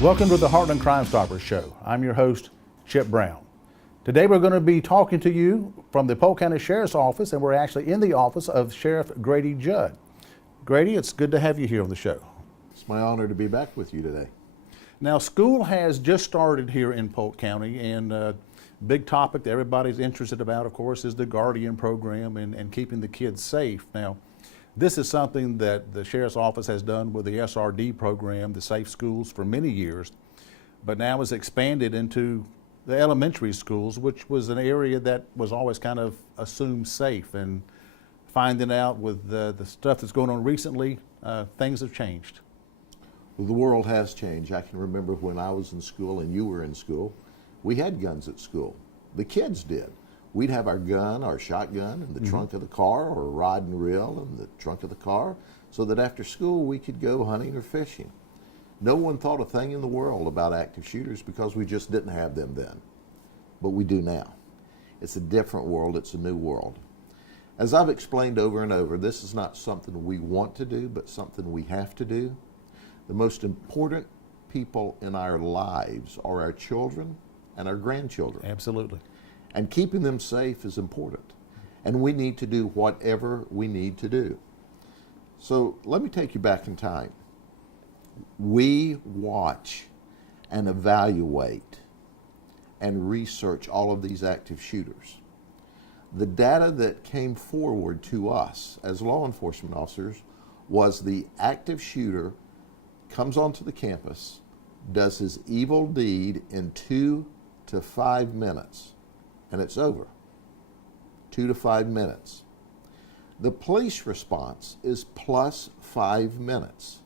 Welcome to the Heartland Crime Stoppers Show. I'm your host, Chip Brown. Today we're going to be talking to you from the Polk County Sheriff's Office, and we're actually in the office of Sheriff Grady Judd. Grady, it's good to have you here on the show. It's my honor to be back with you today. Now, school has just started here in Polk County, and a big topic that everybody's interested about, of course, is the Guardian program and keeping the kids safe. Now, this is something that the Sheriff's Office has done with the SRD program, the Safe Schools, for many years, but now is expanded into the elementary schools, which was an area that was always kind of assumed safe. And finding out with the stuff that's going on recently, things have changed. Well, the world has changed. I can remember when I was in school and you were in school, we had guns at school. The kids did. We'd have our gun, our shotgun, in the trunk of the car, or a rod and reel in the trunk of the car, so that after school we could go hunting or fishing. No one thought a thing in the world about active shooters because we just didn't have them then. But we do now. It's a different world. It's a new world. As I've explained over and over, this is not something we want to do, but something we have to do. The most important people in our lives are our children and our grandchildren. Absolutely. And keeping them safe is important. And we need to do whatever we need to do. So let me take you back in time. We watch and evaluate and research all of these active shooters. The data that came forward to us as law enforcement officers was the active shooter comes onto the campus, does his evil deed in 2 to 5 minutes, and it's over. 2 to 5 minutes. The police response is plus 5 minutes.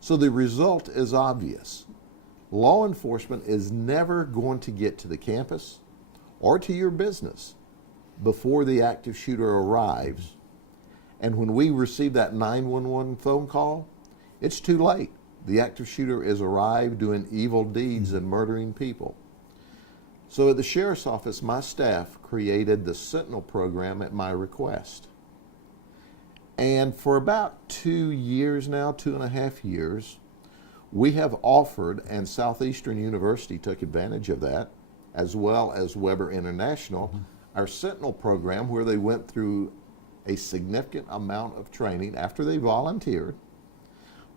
So the result is obvious. Law enforcement is never going to get to the campus or to your business before the active shooter arrives. And when we receive that 911 phone call, it's too late. The active shooter is arrived doing evil deeds and murdering people. So at the Sheriff's Office, my staff created the Sentinel Program at my request. And for about 2 years now, 2.5 years, we have offered, and Southeastern University took advantage of that, as well as Weber International, our Sentinel Program, where they went through a significant amount of training after they volunteered,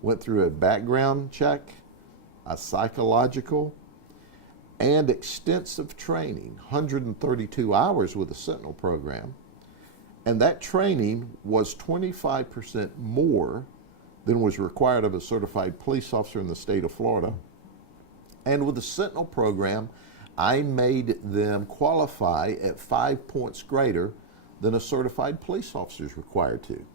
went through a background check, a psychological, and extensive training, 132 hours with the Sentinel Program. And that training was 25% more than was required of a certified police officer in the state of Florida. And with the Sentinel Program, I made them qualify at 5 points greater than a certified police officer is required to.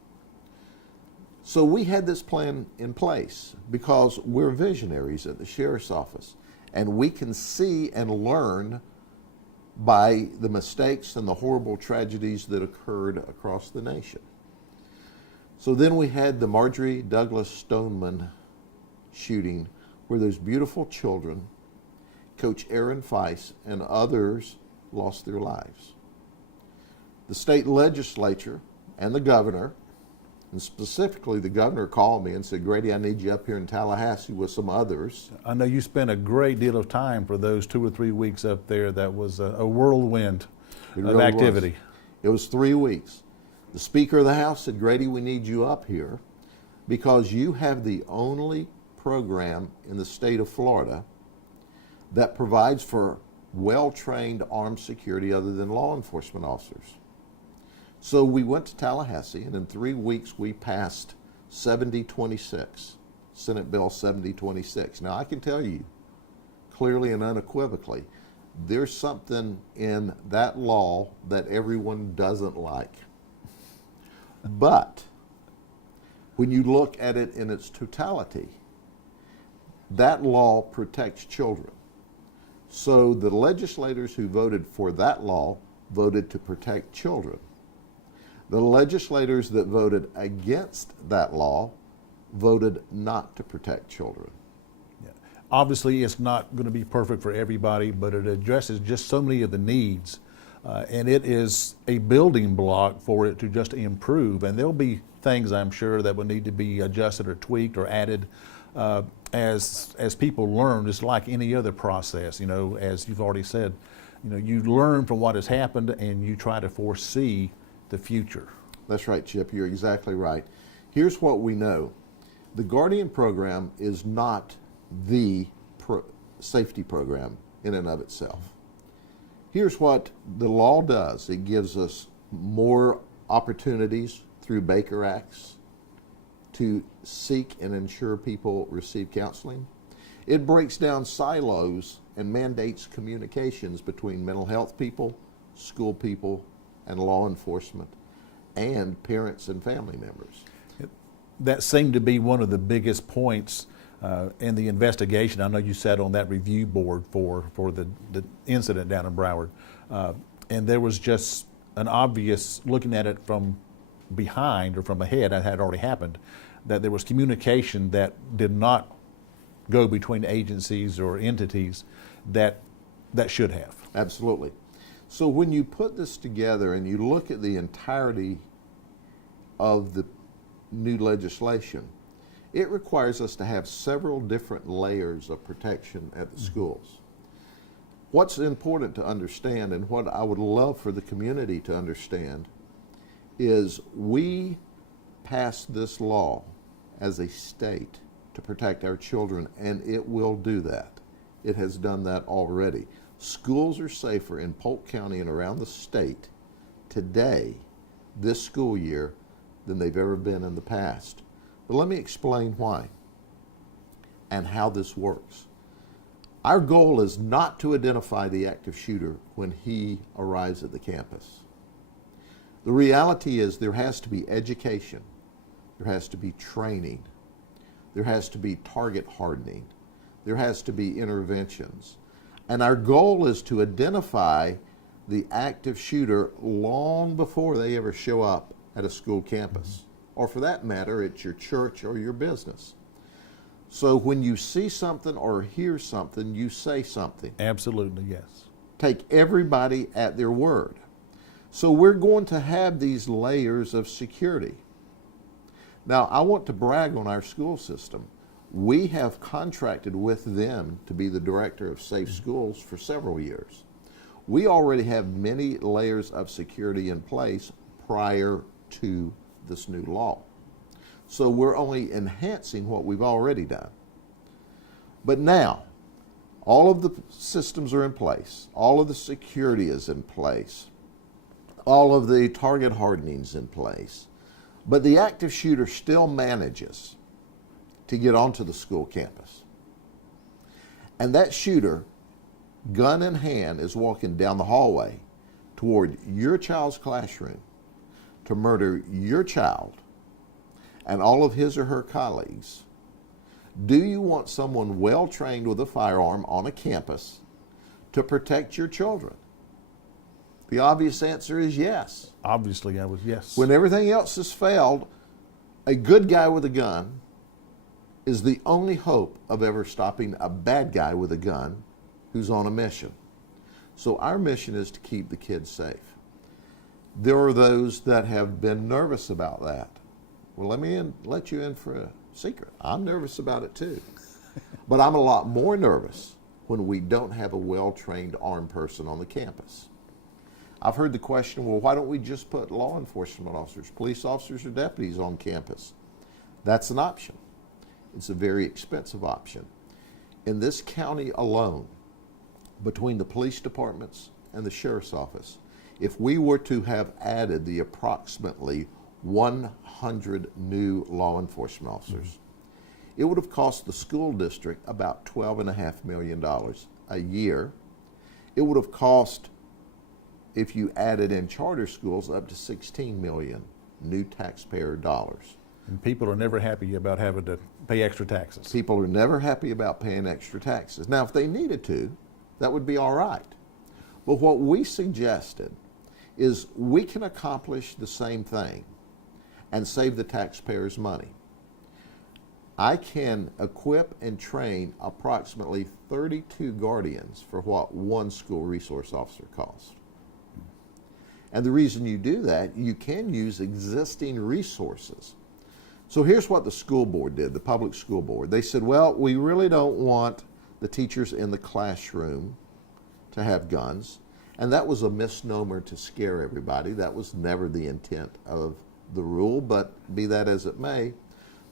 So we had this plan in place because we're visionaries at the Sheriff's Office, and we can see and learn by the mistakes and the horrible tragedies that occurred across the nation. So then we had the Marjorie Douglas Stoneman shooting, where those beautiful children, Coach Aaron Feist and others, lost their lives. The state legislature and the governor, and specifically the governor, called me and said, "Grady, I need you up here in Tallahassee with some others." I know you spent a great deal of time for those 2 or 3 weeks up there. That was a whirlwind of activity. It was 3 weeks. The Speaker of the House said, "Grady, we need you up here because you have the only program in the state of Florida that provides for well-trained armed security other than law enforcement officers." So we went to Tallahassee, and in 3 weeks we passed 7026, Senate Bill 7026. Now I can tell you clearly and unequivocally, there's something in that law that everyone doesn't like. But when you look at it in its totality, that law protects children. So the legislators who voted for that law voted to protect children. The legislators that voted against that law voted not to protect children. Yeah. Obviously, it's not going to be perfect for everybody, but it addresses just so many of the needs, and it is a building block for it to just improve. And there'll be things, I'm sure, that will need to be adjusted or tweaked or added as people learn, it's like any other process. You know, as you've already said, you know, you learn from what has happened and you try to foresee the future. That's right, Chip. You're exactly right. Here's what we know. The Guardian program is not the safety program in and of itself. Here's what the law does. It gives us more opportunities through Baker Acts to seek and ensure people receive counseling. It breaks down silos and mandates communications between mental health people, school people, and law enforcement, and parents and family members. That seemed to be one of the biggest points in the investigation. I know you sat on that review board for the incident down in Broward. And there was just an obvious, looking at it from behind or from ahead, that had already happened, that there was communication that did not go between agencies or entities that should have. Absolutely. So when you put this together and you look at the entirety of the new legislation, it requires us to have several different layers of protection at the schools. What's important to understand, and what I would love for the community to understand, is we passed this law as a state to protect our children, and it will do that. It has done that already. Schools are safer in Polk County and around the state today, this school year, than they've ever been in the past. But let me explain why and how this works. Our goal is not to identify the active shooter when he arrives at the campus. The reality is there has to be education, there has to be training, there has to be target hardening, there has to be interventions. And our goal is to identify the active shooter long before they ever show up at a school campus, or for that matter, at your church or your business. So when you see something or hear something, you say something. Absolutely, yes. Take everybody at their word. So we're going to have these layers of security. Now, I want to brag on our school system. We have contracted with them to be the director of safe schools for several years. We already have many layers of security in place prior to this new law. So we're only enhancing what we've already done. But now, all of the systems are in place. All of the security is in place. All of the target hardening is in place. But the active shooter still manages to get onto the school campus. And that shooter, gun in hand, is walking down the hallway toward your child's classroom to murder your child and all of his or her colleagues. Do you want someone well trained with a firearm on a campus to protect your children? The obvious answer is yes. Obviously, I was yes. When everything else has failed, a good guy with a gun is the only hope of ever stopping a bad guy with a gun who's on a mission. So our mission is to keep the kids safe. There are those that have been nervous about that. Well, let you in for a secret. I'm nervous about it too. But I'm a lot more nervous when we don't have a well-trained armed person on the campus. I've heard the question, well, why don't we just put law enforcement officers, police officers or deputies on campus? That's an option. It's a very expensive option. In this county alone, between the police departments and the sheriff's office, if we were to have added the approximately 100 new law enforcement officers, it would have cost the school district about $12.5 million a year. It would have cost, if you added in charter schools, up to $16 million new taxpayer dollars. And people are never happy about having to pay extra taxes. People are never happy about paying extra taxes. Now, if they needed to, that would be all right. But what we suggested is we can accomplish the same thing and save the taxpayers money. I can equip and train approximately 32 guardians for what one school resource officer costs. And the reason you do that, you can use existing resources. So here's what the school board did, the public school board. They said, well, we really don't want the teachers in the classroom to have guns. And that was a misnomer to scare everybody. That was never the intent of the rule, but be that as it may.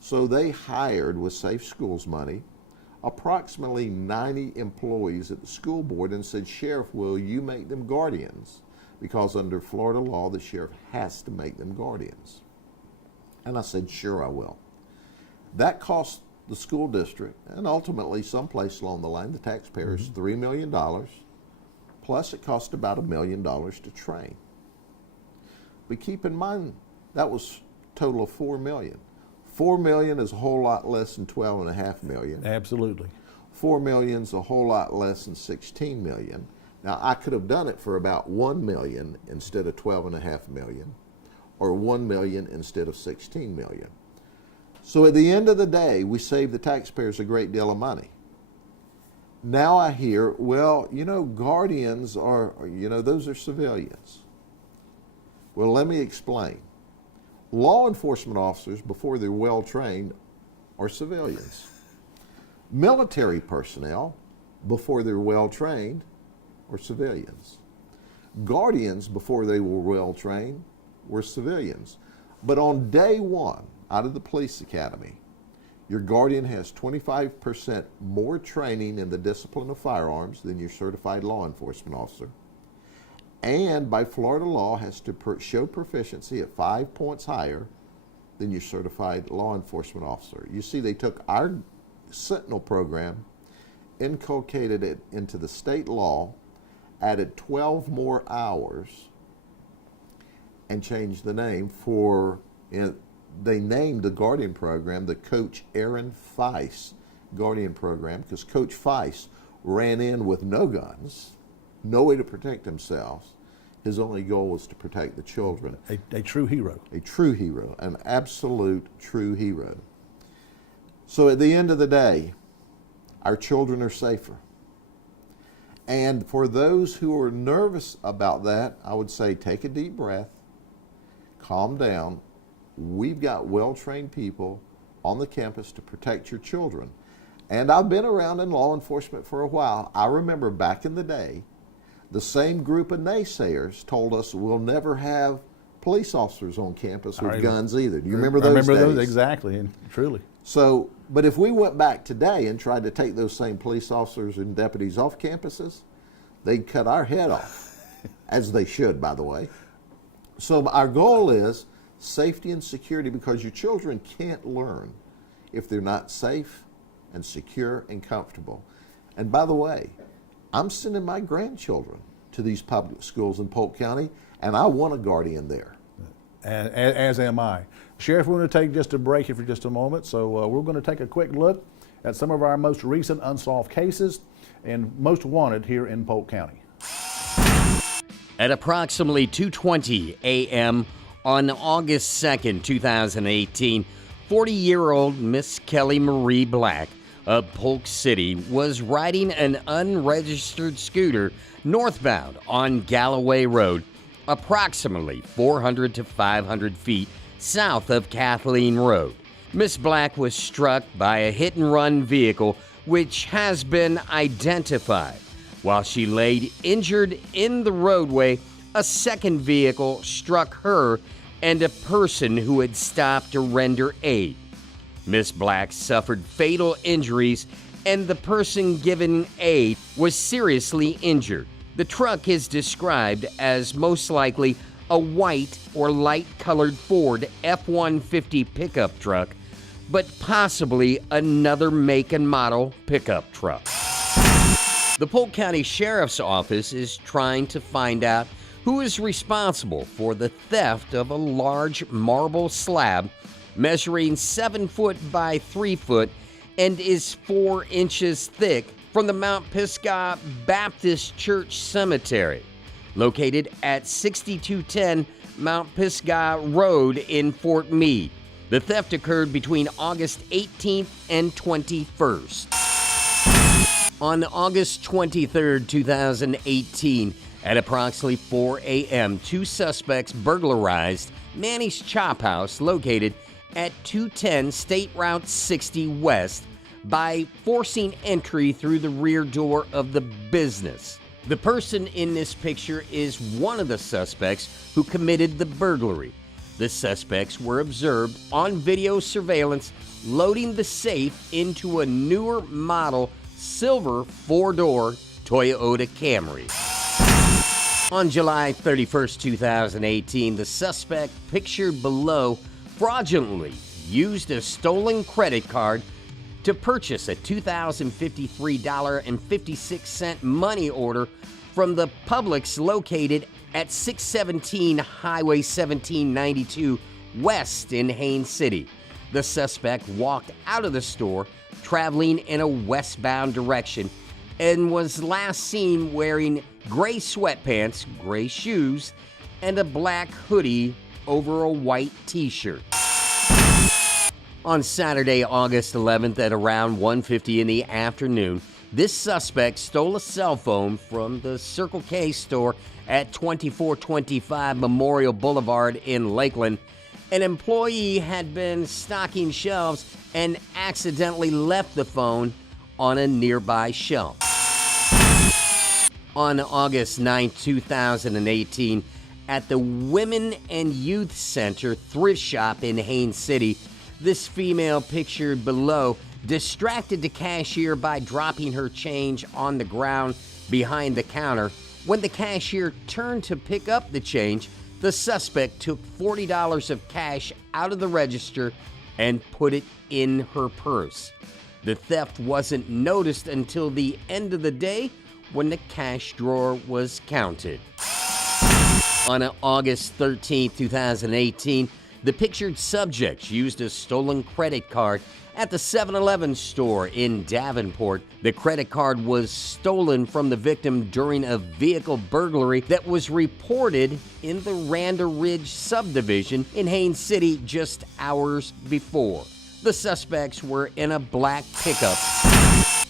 So they hired, with Safe Schools money, approximately 90 employees at the school board and said, Sheriff, will you make them guardians? Because under Florida law, the sheriff has to make them guardians. And I said, sure, I will. That cost the school district, and ultimately someplace along the line, the taxpayers, $3 million, plus it cost about $1 million to train. But keep in mind, that was a total of $4 million. $4 million is a whole lot less than $12.5 million. Absolutely. $4 million is a whole lot less than $16 million. Now, I could have done it for about $1 million instead of $12.5 million, or $1 million instead of $16 million. So at the end of the day, we saved the taxpayers a great deal of money. Now I hear, well, you know, guardians are, you know, those are civilians. Well, let me explain. Law enforcement officers, before they're well trained, are civilians. Military personnel, before they're well trained, are civilians. Guardians, before they were well trained, were civilians. But on day one, out of the police academy, your guardian has 25% more training in the discipline of firearms than your certified law enforcement officer. And by Florida law, has to show proficiency at 5 points higher than your certified law enforcement officer. You see, they took our Sentinel program, inculcated it into the state law, added 12 more hours, and changed the name for, they named the Guardian program the Coach Aaron Feist Guardian program, because Coach Feist ran in with no guns, no way to protect themselves. His only goal was to protect the children. A true hero. A true hero, an absolute true hero. So at the end of the day, our children are safer. And for those who are nervous about that, I would say take a deep breath, calm down. We've got well-trained people on the campus to protect your children. And I've been around in law enforcement for a while. I remember back in the day, the same group of naysayers told us we'll never have police officers on campus with guns either. Do you remember those days? I remember those, exactly, and truly. So, but if we went back today and tried to take those same police officers and deputies off campuses, they'd cut our head off, as they should, by the way. So our goal is safety and security, because your children can't learn if they're not safe and secure and comfortable. And by the way, I'm sending my grandchildren to these public schools in Polk County, and I want a guardian there. As am I. Sheriff, we're going to take just a break here for just a moment, so we're going to take a quick look at some of our most recent unsolved cases and most wanted here in Polk County. At approximately 2:20 a.m. on August 2nd, 2018, 40-year-old Miss Kelly Marie Black of Polk City was riding an unregistered scooter northbound on Galloway Road, approximately 400 to 500 feet south of Kathleen Road. Miss Black was struck by a hit-and-run vehicle which has been identified. While she laid injured in the roadway, a second vehicle struck her and a person who had stopped to render aid. Miss Black suffered fatal injuries, and the person given aid was seriously injured. The truck is described as most likely a white or light-colored Ford F-150 pickup truck, but possibly another make and model pickup truck. The Polk County Sheriff's Office is trying to find out who is responsible for the theft of a large marble slab measuring 7 foot by 3 foot and is 4 inches thick from the Mount Pisgah Baptist Church Cemetery, located at 6210 Mount Pisgah Road in Fort Meade. The theft occurred between August 18th and 21st. On August 23, 2018, at approximately 4 a.m., 2 suspects burglarized Manny's Chop House located at 210 State Route 60 West by forcing entry through the rear door of the business. The person in this picture is one of the suspects who committed the burglary. The suspects were observed on video surveillance loading the safe into a newer model silver four-door Toyota Camry. On July 31st, 2018, the suspect pictured below fraudulently used a stolen credit card to purchase a $2,053.56 money order from the Publix located at 617 Highway 1792 West in Haines City. The suspect walked out of the store traveling in a westbound direction and was last seen wearing gray sweatpants, gray shoes, and a black hoodie over a white t-shirt. On Saturday, August 11th at around 1:50 in the afternoon, this suspect stole a cell phone from the Circle K store at 2425 Memorial Boulevard in Lakeland. An employee had been stocking shelves and accidentally left the phone on a nearby shelf. On August 9, 2018, at the Women and Youth Center thrift shop in Haines City, this female pictured below distracted the cashier by dropping her change on the ground behind the counter. When the cashier turned to pick up the change, the suspect took $40 of cash out of the register and put it in her purse. The theft wasn't noticed until the end of the day when the cash drawer was counted. On August 13, 2018, the pictured subjects used a stolen credit card at the 7-Eleven store in Davenport. The credit card was stolen from the victim during a vehicle burglary that was reported in the Randa Ridge subdivision in Haines City just hours before. The suspects were in a black pickup.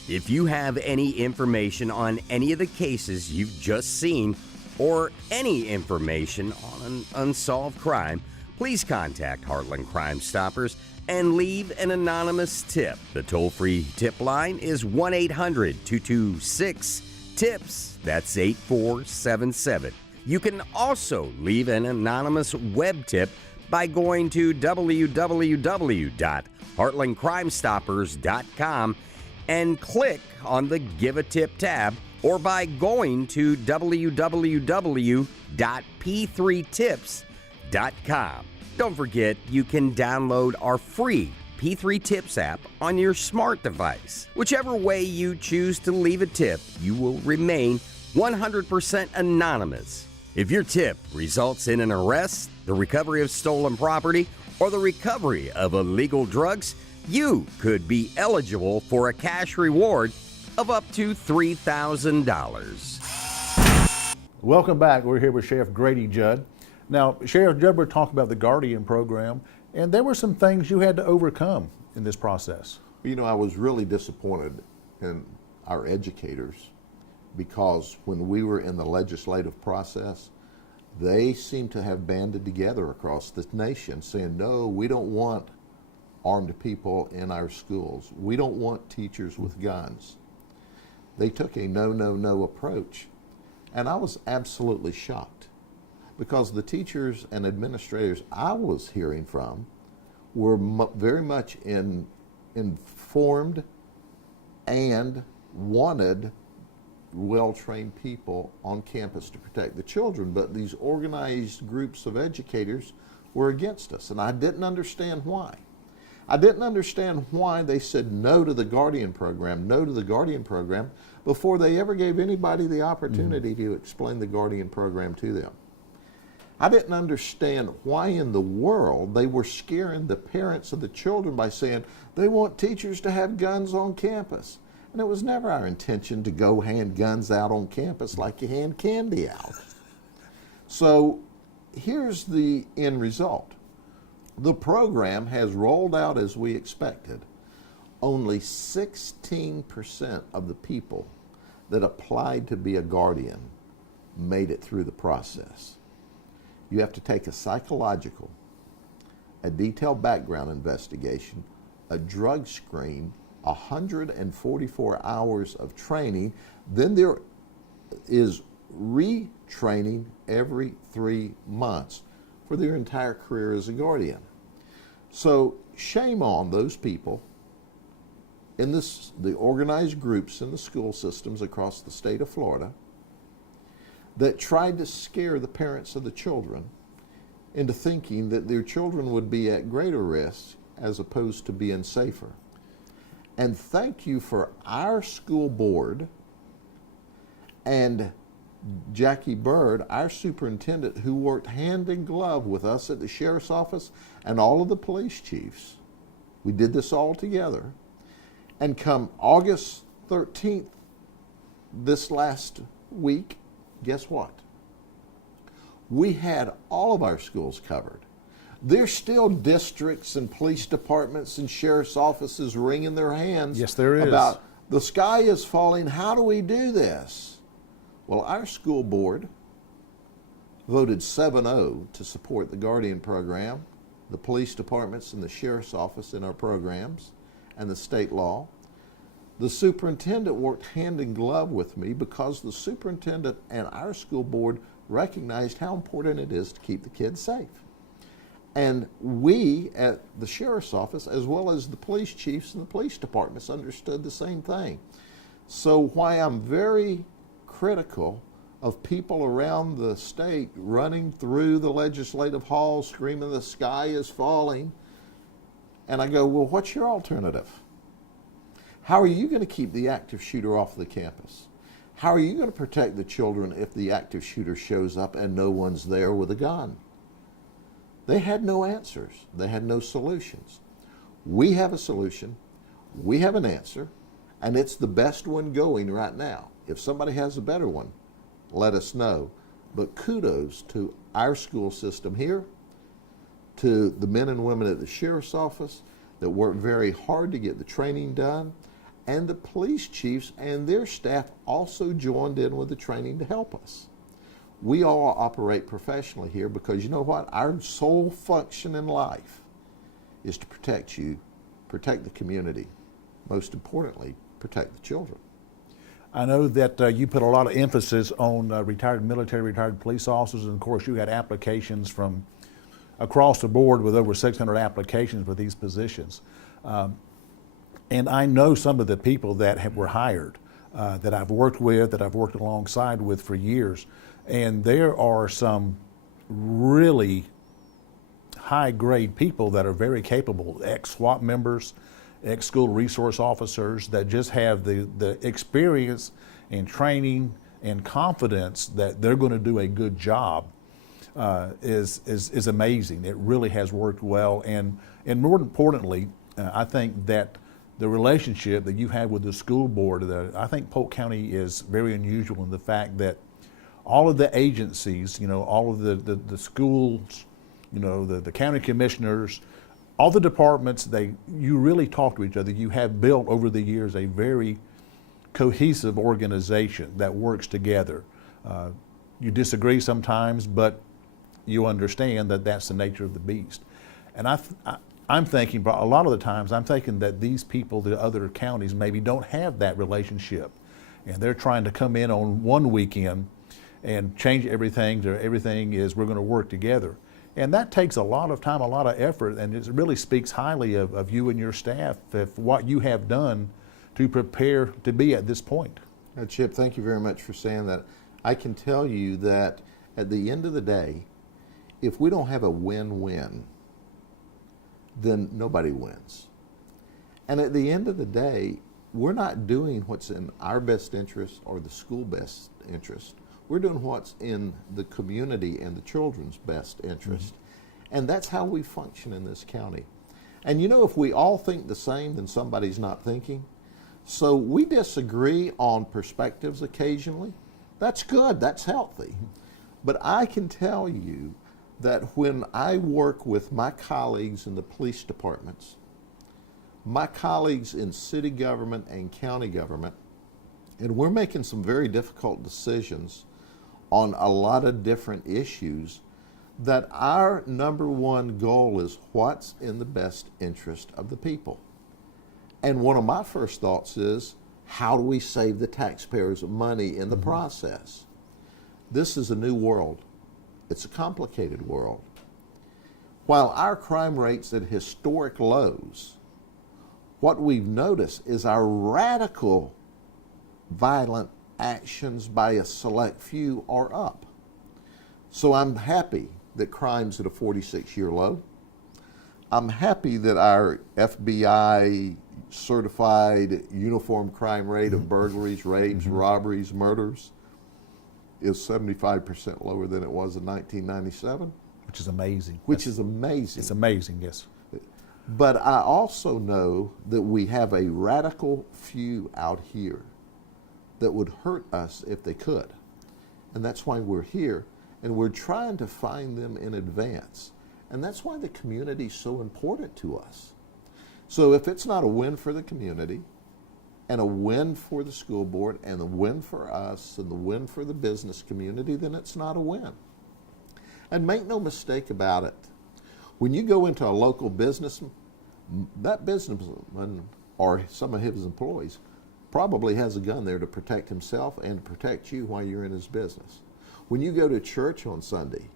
If you have any information on any of the cases you've just seen or any information on an unsolved crime, please contact Heartland Crime Stoppers and leave an anonymous tip. The toll-free tip line is 1-800-226-TIPS. That's 8477. You can also leave an anonymous web tip by going to www.heartlandcrimestoppers.com and click on the Give a Tip tab, or by going to www.p3tips.com. Don't forget, you can download our free P3 Tips app on your smart device. Whichever way you choose to leave a tip, you will remain 100% anonymous. If your tip results in an arrest, the recovery of stolen property, or the recovery of illegal drugs, you could be eligible for a cash reward of up to $3,000. Welcome back. We're here with Sheriff Grady Judd. Now, Sheriff Judd, we're talking about the Guardian program, and there were some things you had to overcome in this process. You know, I was really disappointed in our educators because when we were in the legislative process, they seemed to have banded together across the nation saying, no, we don't want armed people in our schools. We don't want teachers with guns. They took a no, no, no approach. And I was absolutely shocked because the teachers and administrators I was hearing from were very much informed and wanted well-trained people on campus to protect the children, but these organized groups of educators were against us, and I didn't understand why. I didn't understand why they said no to the Guardian program, no to the Guardian program, before they ever gave anybody the opportunity to explain the Guardian program to them. I didn't understand why in the world they were scaring the parents of the children by saying they want teachers to have guns on campus. And it was never our intention to go hand guns out on campus like you hand candy out. So here's the end result. The program has rolled out as we expected. Only 16% of the people that applied to be a guardian made it through the process. You have to take a psychological, a detailed background investigation, a drug screen, 144 hours of training. Then there is retraining every 3 months for their entire career as a guardian. So shame on those people in the organized groups in the school systems across the state of Florida that tried to scare the parents of the children into thinking that their children would be at greater risk as opposed to being safer. And thank you for our school board and Jackie Bird, our superintendent, who worked hand in glove with us at the sheriff's office and all of the police chiefs. We did this all together. And come August 13th, this last week, guess what? We had all of our schools covered. There's still districts and police departments and sheriff's offices wringing their hands. Yes, there is. About the sky is falling. How do we do this? Well, our school board voted 7-0 to support the Guardian program, the police departments and the sheriff's office in our programs, and the state law. The superintendent worked hand in glove with me because the superintendent and our school board recognized how important it is to keep the kids safe. And we at the sheriff's office, as well as the police chiefs and the police departments, understood the same thing. So why I'm very critical of people around the state running through the legislative hall screaming the sky is falling, and I go, well, what's your alternative? How are you going to keep the active shooter off the campus? How are you going to protect the children if the active shooter shows up and no one's there with a gun? They had no answers. They had no solutions. We have a solution. We have an answer, and it's the best one going right now. If somebody has a better one, let us know. But kudos to our school system here, to the men and women at the sheriff's office that worked very hard to get the training done, and the police chiefs and their staff also joined in with the training to help us. We all operate professionally here because you know what? Our sole function in life is to protect you, protect the community, most importantly, protect the children. I know that you put a lot of emphasis on retired military, retired police officers, and of course you had applications from across the board with over 600 applications for these positions. And I know some of the people that were hired, that I've worked with, that I've worked alongside with for years, and there are some really high-grade people that are very capable, ex-SWAT members, ex-school resource officers that just have the experience and training and confidence that they're going to do a good job is amazing. It really has worked well, and more importantly, I think that the relationship that you have with the school board, I think Polk County is very unusual in the fact that all of the agencies, all of the schools, the county commissioners, all the departments, you really talk to each other. You have built over the years a very cohesive organization that works together. You disagree sometimes, but you understand that that's the nature of the beast. And I'm thinking, a lot of the times, I'm thinking that these people, the other counties, maybe don't have that relationship. And they're trying to come in on one weekend and change everything to everything is we're going to work together. And that takes a lot of time, a lot of effort, and it really speaks highly of you and your staff, of what you have done to prepare to be at this point. Chip, thank you very much for saying that. I can tell you that at the end of the day, if we don't have a win-win, then nobody wins. And at the end of the day, we're not doing what's in our best interest or the school best interest. We're doing what's in the community and the children's best interest. Mm-hmm. And that's how we function in this county. And if we all think the same, then somebody's not thinking. So we disagree on perspectives occasionally. That's good, that's healthy. Mm-hmm. But I can tell you that when I work with my colleagues in the police departments, my colleagues in city government and county government, and we're making some very difficult decisions on a lot of different issues, that our number one goal is what's in the best interest of the people. And one of my first thoughts is, how do we save the taxpayers money in the process? This is a new world. It's a complicated world. While our crime rate's at historic lows, what we've noticed is our radical violent actions by a select few are up. So I'm happy that crime's at a 46-year low. I'm happy that our FBI certified uniform crime rate of burglaries, rapes, robberies, murders is 75% lower than it was in 1997. Which is amazing. Which is amazing. It's amazing, yes. But I also know that we have a radical few out here that would hurt us if they could. And that's why we're here, and we're trying to find them in advance. And that's why the community is so important to us. So if it's not a win for the community, and a win for the school board, and a win for us, and the win for the business community, then it's not a win. And make no mistake about it, when you go into a local business, that businessman or some of his employees probably has a gun there to protect himself and to protect you while you're in his business. When you go to church on Sunday,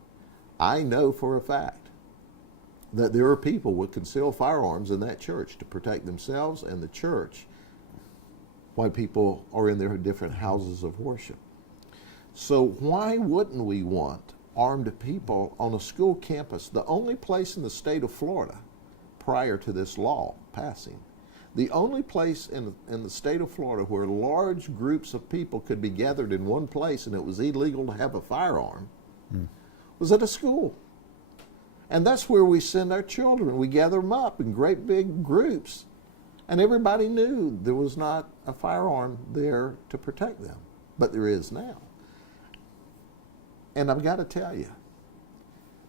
I know for a fact that there are people with concealed firearms in that church to protect themselves and the church while people are in their different houses of worship. So why wouldn't we want armed people on a school campus, the only place in the state of Florida prior to this law passing, the only place in the state of Florida where large groups of people could be gathered in one place and it was illegal to have a firearm, was at a school. And that's where we send our children. We gather them up in great big groups, and everybody knew there was not a firearm there to protect them, but there is now. And I've got to tell you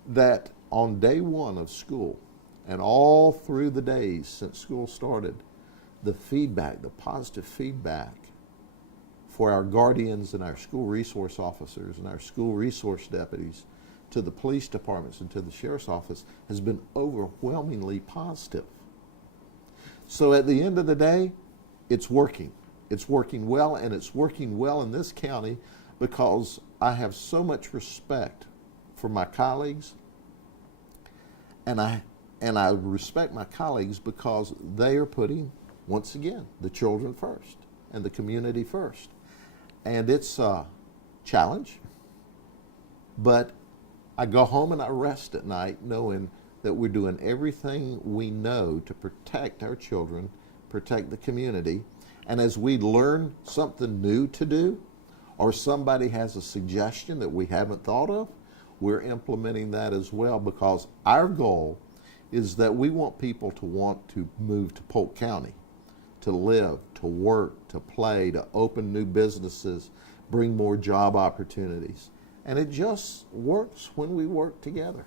that on day one of school and all through the days since school started, the feedback, the positive feedback for our guardians and our school resource officers and our school resource deputies to the police departments and to the sheriff's office has been overwhelmingly positive. So at the end of the day, it's working. It's working well, and it's working well in this county because I have so much respect for my colleagues, and I respect my colleagues because they are putting, once again, the children first and the community first. And it's a challenge, but I go home and I rest at night knowing that we're doing everything we know to protect our children, protect the community, and as we learn something new to do, or somebody has a suggestion that we haven't thought of, we're implementing that as well, because our goal is that we want people to want to move to Polk County, to live, to work, to play, to open new businesses, bring more job opportunities. And it just works when we work together.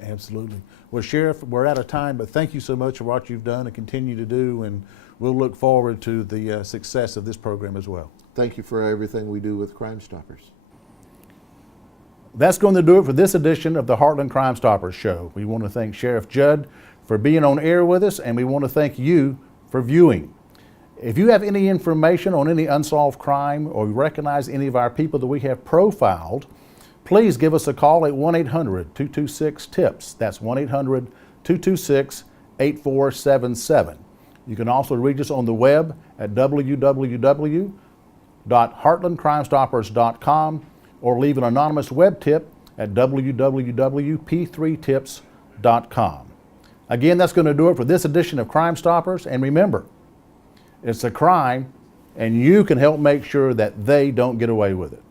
Absolutely. Well, Sheriff, we're out of time, but thank you so much for what you've done and continue to do, and we'll look forward to the success of this program as well. Thank you for everything we do with Crime Stoppers. That's going to do it for this edition of the Heartland Crime Stoppers Show. We want to thank Sheriff Judd for being on air with us, and we want to thank you for viewing. If you have any information on any unsolved crime or you recognize any of our people that we have profiled, please give us a call at 1-800-226-TIPS. That's 1-800-226-8477. You can also reach us on the web at www.heartlandcrimestoppers.com or leave an anonymous web tip at www.p3tips.com. Again, that's going to do it for this edition of Crime Stoppers. And remember, it's a crime, and you can help make sure that they don't get away with it.